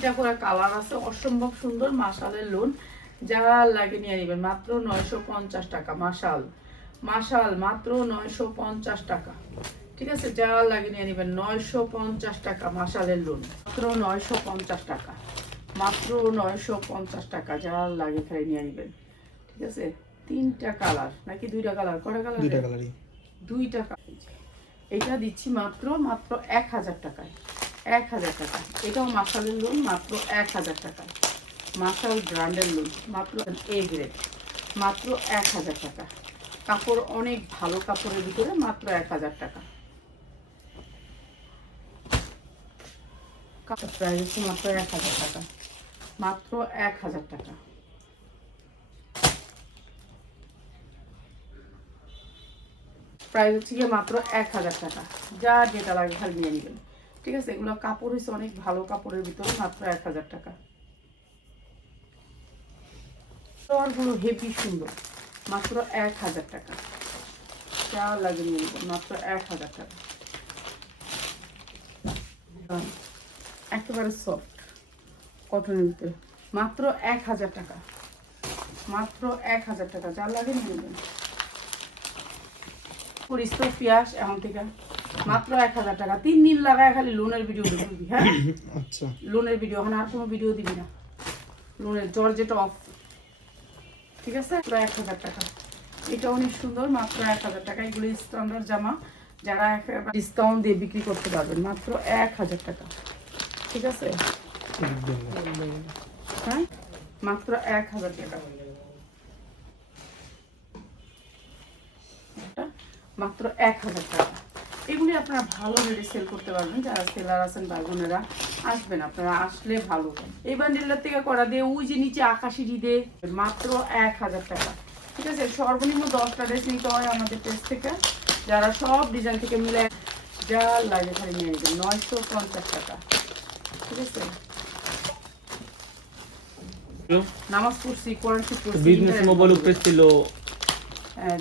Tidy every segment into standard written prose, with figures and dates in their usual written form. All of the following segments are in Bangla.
3টা করে কালার আছে, অসম্ভব সুন্দর মাশালের লোন। যারা লাগে নিয়ে নেবেন মাত্র 950 টাকা। মাশাল মাশাল মাত্র 950 টাকা। ঠিক আছে, যারা লাগে নিয়ে নেবেন 950 টাকা মাশালের লোন, মাত্র 950 টাকা, মাত্র 950 টাকা। যারা লাগে খাই নিয়ে নেবেন। ঠিক আছে, 3টা কালার নাকি 2টা কালার? কটা কালার? 2টা কালারই। 2টা কালার। এটা দিচ্ছি মাত্র 1000 টাকায়। 1000 টাকা। এটাও মাশালের লোন, মাত্র 1000 টাকা। মাশাল ব্র্যান্ডের লোন, মাত্র এ গ্রেড, মাত্র 1000 টাকা। কাপড় অনেক ভালো কাপড়ের ভিতরে, মাত্র 1000 টাকা। কাপড় প্রাইস হচ্ছে মাত্র 1000 টাকা, মাত্র 1000 টাকা। প্রাইস হচ্ছে গিয়ে মাত্র 1000 টাকা। যা যেটা লাগে খালি নিয়ে নেবেন। ঠিক আছে, এগুলো কাপড় হচ্ছে অনেক ভালো কাপড়ের ভিতরে, মাত্র 1000 টাকা। গুলো হেভি সুন্দর, মাত্র 1000 টাকা। যা লাগে নিয়ে নেবেন, মাত্র 1000 টাকা। একেবারে সফট কটনের ভিতরে, মাত্র 1000 টাকা, মাত্র 1000 টাকা। যা লাগে নিয়ে নেবেন। পেঁয়াজ এখন থেকে মাত্র 1000 টাকা। 3 দিন লাগায় খালি লোনের ভিডিও দিবি। হ্যাঁ আচ্ছা, লোনের ভিডিও, এখন আর কোনো ভিডিও দিবি না। লোনের জর্জেট অফ। ঠিক আছে, পুরো 1000 টাকা। এটা অনেক সুন্দর, মাত্র 1000 টাকা। এগুলো স্ট্যান্ডার্ড জামা, যারা ডিসকাউন্ট দিয়ে বিক্রি করতে পারবেন, মাত্র 1000 টাকা। ঠিক আছে, হ্যাঁ মাত্র 1000 টাকা, মাত্র 1000 টাকা। এগুলি আপনারা ভালো রেটে সেল করতে পারবেন। যারা সেলার আছেন ভাই বোনেরা, আসবেন, আপনারা আসলে ভালো। এই বান্ডিলটার থেকে করা দিয়ে ওই যে নিচে আকাশি দিয়ে মাত্র 1000 টাকা। ঠিক আছে, সর্বনিম্ন 10টা ড্রেস নিতে হয় আমাদের পেজ থেকে। যারা সব ডিজাইন থেকে মিলে যা লাগে খালি নিয়ে নেবেন, 950 টাকা। ঠিক আছে, নামাজ পড়ছি, কোরআন শিখ করছি, বিজনেস মোবাইল উপরে ছিল।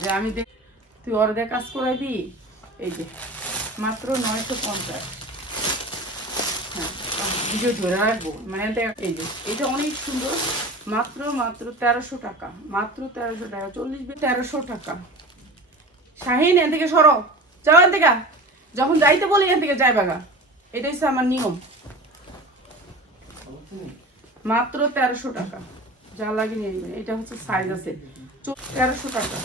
যে আমি তুই অর্ধেক কাজ করাবি। এই যে মাত্র 950। হ্যাঁ, ভিডিও ধরে রাখবো মানে। এই যে এটা অনেক সুন্দর, মাত্র 1300 টাকা, মাত্র 1300 টাকা। 40 1300 টাকা। শাহিন এখান থেকে সরো, যাও এখান থেকে। যখন যাইতে বলি এখান থেকে যাই বাগা, এটা হচ্ছে আমার নিয়ম। মাত্র 1300 টাকা। যা লাগে নিয়ে নেবেন। এটা হচ্ছে সাইজ আছে 1300 টাকা।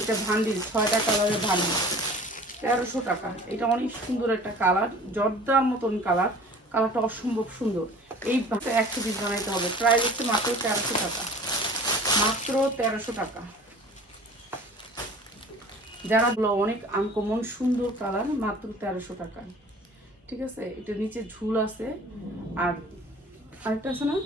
এটা ভান্ডিল, 6টা কালারের ভান্ডিল, 1300 টাকা। এটা অনেক সুন্দর একটা কালার, জর্দার মতন কালার। কালারটা অসম্ভব সুন্দর। এই 100 পিস বানাইতে হবে। প্রাইস হচ্ছে মাত্র 1300 টাকা, মাত্র 1300 টাকা। যারা অনেক আনকমন সুন্দর কালার, মাত্র 1300 টাকা। ঠিক আছে, এটা নিচে ঝুল আছে। আর আরেকটা আছে না?